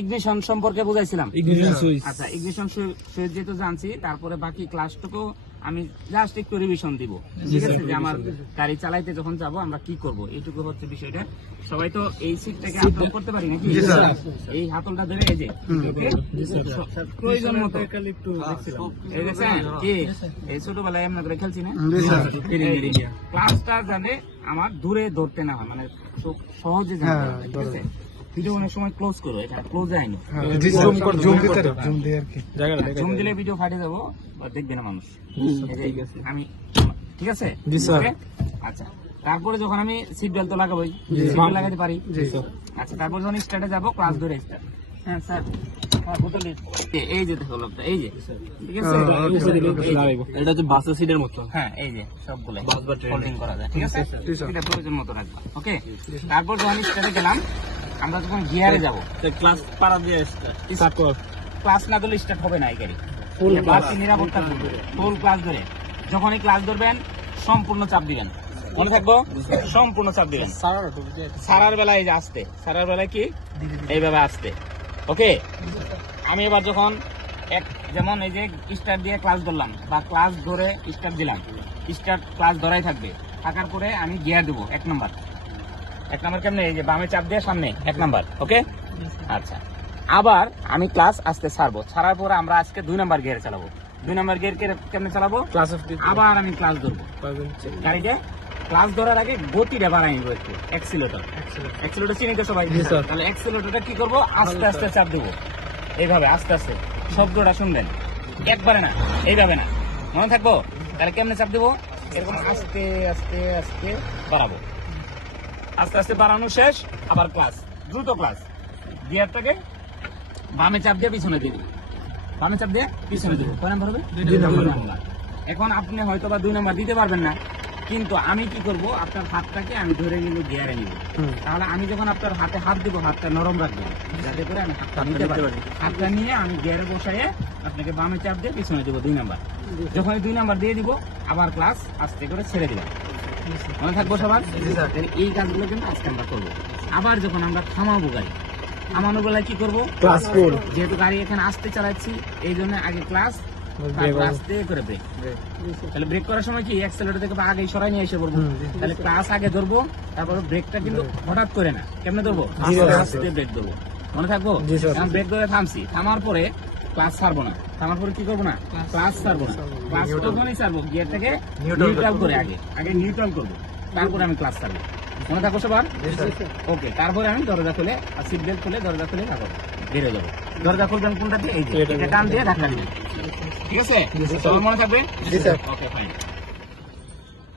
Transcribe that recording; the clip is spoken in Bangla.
ইগনিশন সম্পর্কে বুঝাইছিলাম। আচ্ছা ইগনিশন সুইচ যেহেতু জানছি তারপরে বাকি ক্লাসটুকু আমি জাস্ট একটু রিভিশন দিব। ঠিক আছে? যে আমার গাড়ি চালাইতে যখন যাব আমরা কি করব? এইটুকু হচ্ছে বিষয়টা। সবাই তো এই সিটটাকে হাতল করতে পারি নাকি? এই হাতলটা ধরে এই যে প্রয়োজন মতো। এই দেখছেন কি? এই ছোটবেলায় এমন করে খেলছি না? ক্লাসটা জানে আমার দূরে ধরতে না হয় মানে খুব সহজে জানতে হয়, ঠিক আছে? ভিডিও অনেক সময় ক্লোজ করো এটা ক্লোজ আইনি। জুম কর জুম দিতে জুম দিয়ে আর কি। জায়গাটা জুম দিলে ভিডিও ফাটে যাব আর দেখবে না মানুষ। এই যে আমি ঠিক আছে? জি, স্যার। আচ্ছা তারপরে যখন আমি সিট বেল্ট তো লাগাবোই সিট বেল্ট লাগাতে পারি? জি স্যার। আচ্ছা তারপর যখন স্টার্টে যাব ক্লাস ধরে স্টার্ট হ্যাঁ স্যার। হ্যাঁ। এই- যে দেখো লোকটা এই যে ঠিক আছে? এটা হচ্ছে বাসের সিটের মতো। হ্যাঁ। এই যে সবগুলো বাস বা ট্রেনে। করা যায় ঠিক আছে? জি, স্যার। এটা প্রয়োজন মতো রাখবা ওকে তারপর যখন স্টার্টে গেলাম আমরা যখন গিয়ারে যাব। ক্লাস পাড়া দিয়ে ক্লাস না ধরলে স্টার্ট হবে না এই গাড়ি। Full ক্লাস নিরাপত্তা ফুল ক্লাস ধরে। যখনই ক্লাস ধরবেন সম্পূর্ণ চাপ দিবেন। মনে থাকব? সম্পূর্ণ চাপ দিবেন। সারার বেলায় এই যে আসতে সারার বেলায় কি? এইভাবে আসতে। ওকে আমি এবার যখন এক যেমন এই যে স্টার দিয়ে ক্লাস ধরলাম বা ক্লাস ধরে স্টার্ট দিলাম স্টার ক্লাস ধরাই থাকবে। থাকার পরে আমি গিয়ার দেবো এক নাম্বার এক নাম্বার কেমনে? এই যে বামে চাপ দিয়ে সামনে এক নাম্বার ওকে? আচ্ছা। আবার আমি ক্লাস আসতে ছাড়বো ছাড়ার পরে আমরা আজকে দুই নাম্বার গিয়ারে চালাবো। দুই নাম্বার গিয়ার কেমনে চালাবো? ক্লাস অফ আবার আমি ক্লাস ধরবো। গাড়িতে ক্লাস ধরার আগে গতিটা বাড়াই নিবো একটু অ্যাক্সিলেটর অ্যাক্সিলেটর চিনিতে সবাই তাহলে অ্যাক্সিলেটরটা কি করব? আস্তে আস্তে চাপ দেবো। এইভাবে আস্তে আস্তে। শব্দটা শুনবেন। একবারে না এইভাবে না। মনে থাকব? তাহলে কেমনে চাপ দেবো? এরকম আস্তে আস্তে আস্তে বাড়াবো। আস্তে আস্তে বাড়ানো শেষ আবার ক্লাস দ্রুত ক্লাস গিয়ারটাকে বামে চাপ দিয়ে পিছনে দিবি। বামে চাপ দিয়ে পিছনে দিবি। কয় নাম্বার হবে? দুই নাম্বার। এখন আপনি হয়তো বা দুই নাম্বার দিতে পারবেন না কিন্তু আমি কি করব আপনার হাতটাকে আমি ধরে নিব গিয়ারে নিব। তাহলে আমি যখন আপনার হাতে হাত দিব হাতটা নরম রাখবেন যাতে করে আমি হাতটা নিতে পারি। হাতটা নিয়ে আমি গিয়ারে বসাইয়ে আপনাকে বামে চাপ দিয়ে পিছনে দিব দুই নাম্বার। যখন দুই নাম্বার দিয়ে দিব আবার ক্লাস আস্তে করে ছেড়ে দিলাম। মনে থাকব সবার? এই কাজগুলো কিন্তু আজকে আমরা করব। আবার যখন আমরা থামাবো গাড়ি থামানোর বেলায় কি করব? ক্লাস যেহেতু গাড়ি এখানে আসতে চালাচ্ছি এই জন্য আগে ক্লাস আস্তে করে ব্রেক তাহলে ব্রেক করার সময় কি অ্যাক্সেলেটর থেকে আগে সরাই নিয়ে এসে পড়ব? তাহলে ক্লাস আগে ধরবো তারপর ব্রেকটা কিন্তু হঠাৎ করে না। কেমনে ধরবো? আস্তে ব্রেক ধরবো। মনে থাকব? ব্রেক ধরে থামছি। থামার পরে ক্লাস ছাড়বো না। থামার পরে কি করব না? ক্লাস ছাড়বো না। ক্লাস তখনই ছাড়বো। গিয়ার থেকে নিউট্রাল করে আগে। আগে নিউট্রাল করব। তারপরে আমি ক্লাস ছাড়বো। মনে থাকো সবার? ওকে তারপরে আমি দরজা খুলে আর সিট বেল্ট খুলে দরজা খুলে থাকব বেরো যাব। দরজা খুলবেন কোনটা দিয়ে? এই যে এটা এটা টান দিয়ে ধাক্কা দিবে ঠিক আছে? সবার মনে থাকবে? Okay fine